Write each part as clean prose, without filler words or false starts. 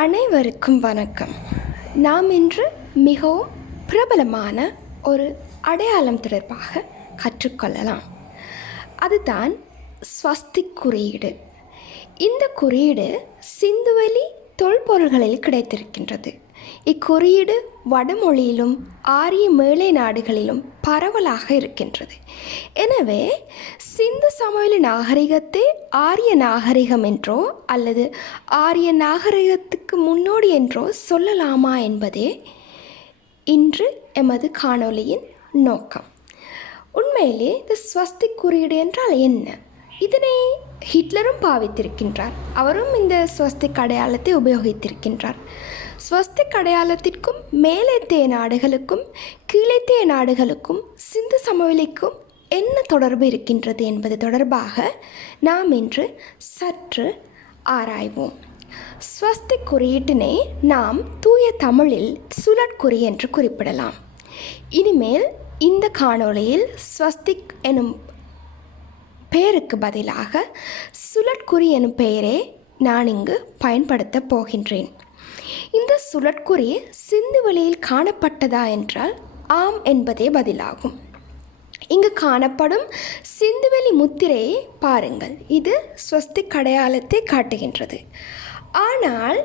அனைவருக்கும் வணக்கம். நாம் இன்று மிகவும் பிரபலமான ஒரு அடையாளம் தொடர்பாக கற்றுக்கொள்ளலாம். அதுதான் ஸ்வஸ்திக் குறியீடு. இந்த குறியீடு சிந்துவெளி தொல்பொருள்களில் கிடைத்திருக்கின்றது. இக்குறியீடு வடமொழியிலும் ஆரிய மேலை நாடுகளிலும் பரவலாக இருக்கின்றது. எனவே சிந்து சமவெளி நாகரிகத்தை ஆரிய நாகரிகம் என்றோ அல்லது ஆரிய நாகரிகத்துக்கு முன்னோடி என்றோ சொல்லலாமா என்பதே இன்று எமது காணொளியின் நோக்கம். உண்மையிலே இந்த ஸ்வஸ்திக் குறியீடு என்றால் என்ன? இதனை ஹிட்லரும் பாவித்திருக்கின்றார். அவரும் இந்த ஸ்வஸ்திக் அடையாளத்தை உபயோகித்திருக்கின்றார். ஸ்வஸ்திக் அடையாளத்திற்கும் மேலேத்திய நாடுகளுக்கும் கீழேத்திய நாடுகளுக்கும் சிந்து சமவெளிக்கும் என்ன தொடர்பு இருக்கின்றது என்பது தொடர்பாக நாம் இன்று சற்று ஆராய்வோம். ஸ்வஸ்திக் குறியீட்டினை நாம் தூய தமிழில் சுழற்குறி என்று குறிப்பிடலாம். இனிமேல் இந்த காணொளியில் ஸ்வஸ்திக் எனும் பெயருக்கு பதிலாக சுழற்குறி எனும் பெயரை நான் இங்கு பயன்படுத்தப் போகின்றேன். இந்த சுழற்குறி சிந்துவெளியில் காணப்பட்டதா என்றால் ஆம் என்பதே பதிலாகும். இங்கு காணப்படும் சிந்துவெளி முத்திரையை பாருங்கள். இது ஸ்வஸ்திக் அடையாளத்தை காட்டுகின்றது. ஆனால்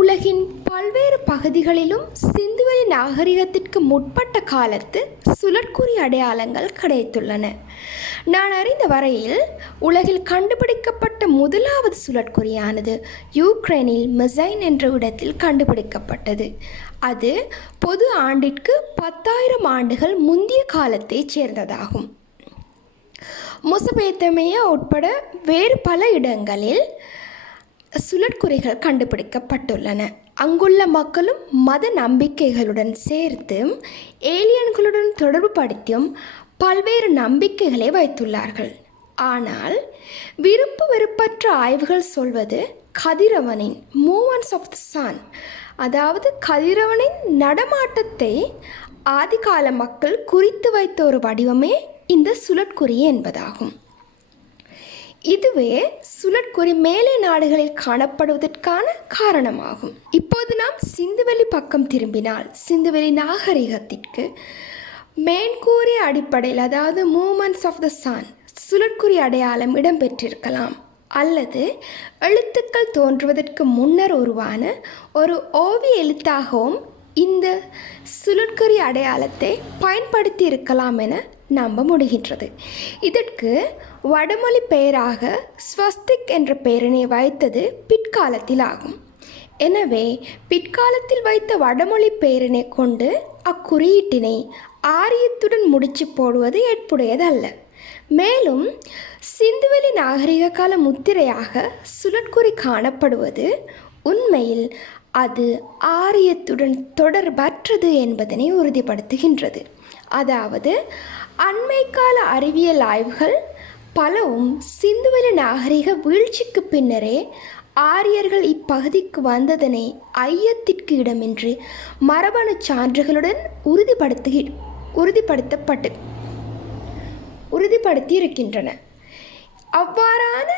உலகின் பல்வேறு பகுதிகளிலும் சிந்துவெளி நாகரிகத்திற்கு முற்பட்ட காலத்து சுழற்குறி அடையாளங்கள் கிடைத்துள்ளன. நான் அறிந்த வரையில் உலகில் கண்டுபிடிக்கப்பட்ட முதலாவது சுழற்குறியானது யுக்ரைனில் மெசைன் என்ற இடத்தில் கண்டுபிடிக்கப்பட்டது. அது பொது ஆண்டிற்கு 10,000 ஆண்டுகள் முந்திய காலத்தைச் சேர்ந்ததாகும். மொசபேத்தமியா உட்பட வேறு பல இடங்களில் சுழற்குறிகள் கண்டுபிடிக்கப்பட்டுள்ளன. அங்குள்ள மக்களும் மத நம்பிக்கைகளுடன் சேர்த்து ஏலியன்களுடன் தொடர்பு படுத்தியும் பல்வேறு நம்பிக்கைகளை வைத்துள்ளார்கள். ஆனால் விருப்பு வெறுப்பற்ற ஆய்வுகள் சொல்வது கதிரவனின் மூவன்ஸ் ஆஃப் த சன், அதாவது கதிரவனின் நடமாட்டத்தை ஆதிகால மக்கள் குறித்து வைத்த ஒரு வடிவமே இந்த சுழற்குறி என்பதாகும். இதுவே சுழற்குறி மேலை நாடுகளில் காணப்படுவதற்கான காரணமாகும். இப்போது நாம் சிந்துவெளி பக்கம் திரும்பினால் சிந்துவெளி நாகரிகத்திற்கு மேன்கூறிய அடிப்படையில், அதாவது மூமெண்ட்ஸ் ஆஃப் த சன், சுழற்குறி அடையாளம் இடம்பெற்றிருக்கலாம். அல்லது எழுத்துக்கள் தோன்றுவதற்கு முன்னர் உருவான ஒரு ஓவிய எழுத்தாகவும் இந்த சுழற்குறி அடையாளத்தை பயன்படுத்தி இருக்கலாம் என நம்ப முடிகின்றது. இதற்கு வடமொழி பெயராக ஸ்வஸ்திக் என்ற பெயரினை வைத்தது பிற்காலத்தில் ஆகும். எனவே பிற்காலத்தில் வைத்த வடமொழி பெயரினை கொண்டு அக்குறியீட்டினை ஆரியத்துடன் முடிச்சு போடுவது ஏற்புடையதல்ல. மேலும் சிந்துவெளி நாகரிக கால முத்திரையாக சுழற்குறி காணப்படுவது உண்மையில் அது ஆரியத்துடன் தொடர்பற்றது என்பதனை உறுதிப்படுத்துகின்றது. அதாவது அண்மை கால அறிவியல் ஆய்வுகள் பலவும் சிந்துவெளி நாகரிக வீழ்ச்சிக்கு பின்னரே ஆரியர்கள் இப்பகுதிக்கு வந்ததனை ஐயத்திற்கு இடமின்றி மரபணு சான்றுகளுடன் உறுதிப்படுத்தி இருக்கின்றன. அவ்வாறான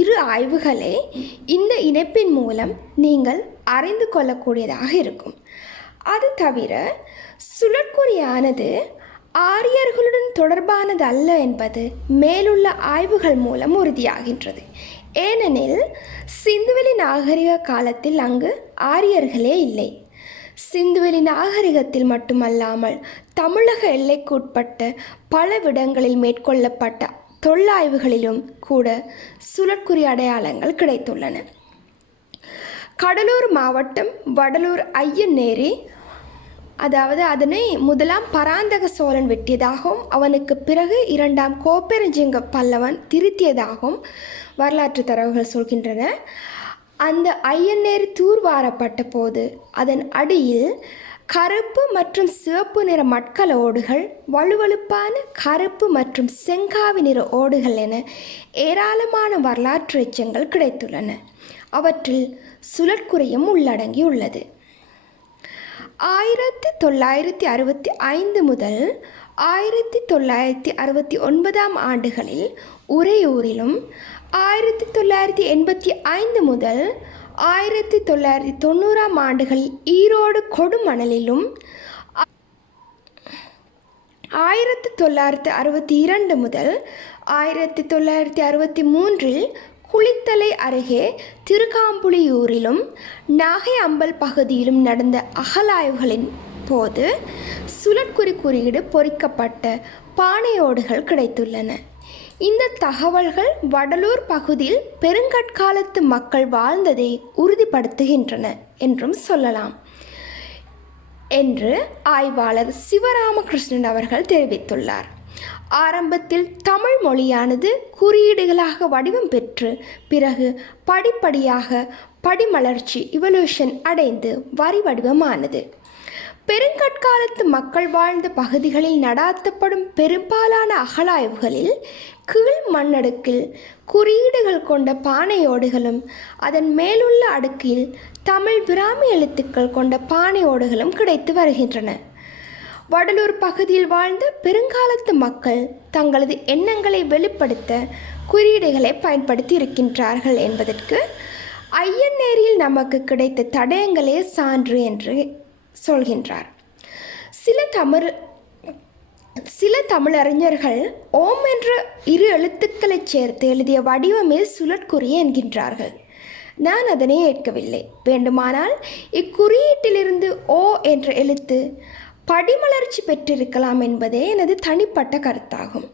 இரு ஆய்வுகளை இந்த இணைப்பின் மூலம் நீங்கள் அறிந்து கொள்ளக்கூடியதாக இருக்கும். அது தவிர சுழற்குறியானது ஆரியர்களுடன் தொடர்பானது அல்ல என்பது மேலுள்ள ஆய்வுகள் மூலம் உறுதியாகின்றது. ஏனெனில் சிந்துவெளி நாகரிக காலத்தில் அங்கு ஆரியர்களே இல்லை. சிந்துவெளி நாகரிகத்தில் மட்டுமல்லாமல் தமிழக எல்லைக்குட்பட்ட பல இடங்களில் மேற்கொள்ளப்பட்ட தொல்லாய்வுகளிலும் கூட சுழற்குறி அடையாளங்கள் கிடைத்துள்ளன. கடலூர் மாவட்டம் வடலூர் ஐயநேரி, அதாவது அதனை முதலாம் பராந்தக சோழன் வெட்டியதாகவும் அவனுக்கு பிறகு 2ஆம் கோப்பெருஞ்சிங்க பல்லவன் திருத்தியதாகவும் வரலாற்று தரவுகள் சொல்கின்றன. அந்த ஐயநேரி தூர்வாரப்பட்ட போது அதன் அடியில் கருப்பு மற்றும் சிவப்பு நிற மட்கல ஓடுகள், வலுவழுப்பான கருப்பு மற்றும் செங்காவி நிற ஓடுகள் என ஏராளமான வரலாற்று எச்சங்கள் கிடைத்துள்ளன. அவற்றில் சுழற்குறியும் உள்ளடங்கியுள்ளது. 1965 முதல் 1969 ஆண்டுகளில் உறையூரிலும் 1985 முதல் 1990 ஆண்டுகளில் ஈரோடு கொடுமணலிலும் 1962 முதல் 1963 குளித்தலை அருகே திருக்காம்புலியூரிலும் நாகை அம்பல் பகுதியிலும் நடந்த அகழாய்வுகளின் போது சுழற்குறி குறியீடு பொறிக்கப்பட்ட பானையோடுகள் கிடைத்துள்ளன. இந்த தகவல்கள் வடலூர் பகுதியில் பெருங்கற்காலத்து மக்கள் வாழ்ந்ததை உறுதிப்படுத்துகின்றன என்றும் சொல்லலாம் என்று ஆய்வாளர் சிவராமகிருஷ்ணன் அவர்கள் தெரிவித்துள்ளார். ஆரம்பத்தில் தமிழ் மொழியானது குறியீடுகளாக வடிவம் பெற்று பிறகு படிப்படியாக படிமலர்ச்சி இவல்யூஷன் அடைந்து வரி வடிவமானது. பெருங்கற்காலத்து மக்கள் வாழ்ந்த பகுதிகளில் நடாத்தப்படும் பெரும்பாலான அகழாய்வுகளில் கீழ் மண்ணடுக்கில் குறியீடுகள் கொண்ட பானையோடுகளும் அதன் மேலுள்ள அடுக்கில் தமிழ் பிராமி எழுத்துக்கள் கொண்ட பானையோடுகளும் கிடைத்து வருகின்றன. வடலூர் பகுதியில் வாழ்ந்த பெருங்காலத்து மக்கள் தங்களது எண்ணங்களை வெளிப்படுத்த குறியீடுகளை பயன்படுத்தி இருக்கின்றார்கள் என்பதற்கு ஐயன்னேரியில் நமக்கு கிடைத்த தடயங்களே சான்று என்று சொல்கின்றார். சில தமிழறிஞர்கள் ஓம் என்ற இரு எழுத்துக்களை சேர்த்து எழுதிய வடிவமே சுழற்குறி என்கின்றார்கள். நான் அதனை ஏற்கவில்லை. வேண்டுமானால் இக்குறியீட்டிலிருந்து ஓ என்ற எழுத்து படிமலர்ச்சி பெற்றிருக்கலாம் என்பதே எனது தனிப்பட்ட கருத்தாகும்.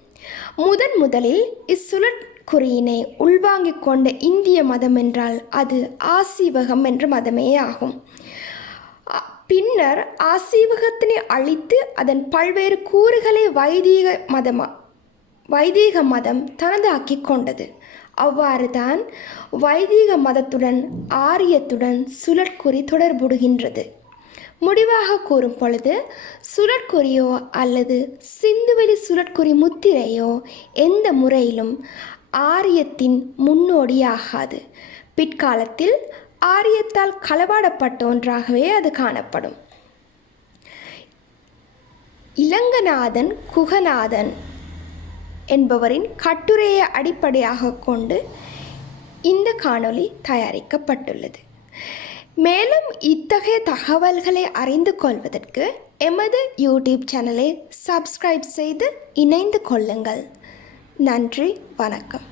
முதலில் இச்சுழற்குறியினை உள்வாங்கிக் கொண்ட இந்திய மதம் என்றால் அது ஆசீவகம் என்ற மதமே ஆகும். பின்னர் ஆசீவகத்தினை அழித்து அதன் பல்வேறு கூறுகளை வைதீக மதம் தனதாக்கி கொண்டது. அவ்வாறு தான் வைதீக மதத்துடன் ஆரியத்துடன் சுழற்குறி தொடர்புடுகின்றது. முடிவாக கூறும் பொழுது சுழற்குறியோ அல்லது சிந்துவெளி சுழற்குறி முத்திரையோ எந்த முறையிலும் ஆரியத்தின் முன்னோடியாகாது. பிற்காலத்தில் ஆரியத்தால் களவாடப்பட்ட ஒன்றாகவே அது காணப்படும். இலங்கநாதன் குகநாதன் என்பவரின் கட்டுரையை அடிப்படையாக கொண்டு இந்த காணொளி தயாரிக்கப்பட்டுள்ளது. மேலும் இத்தகைய தகவல்களை அறிந்து கொள்வதற்கு எமது யூடியூப் சேனலை சப்ஸ்கிரைப் செய்து இணைந்து கொள்ளுங்கள். நன்றி, வணக்கம்.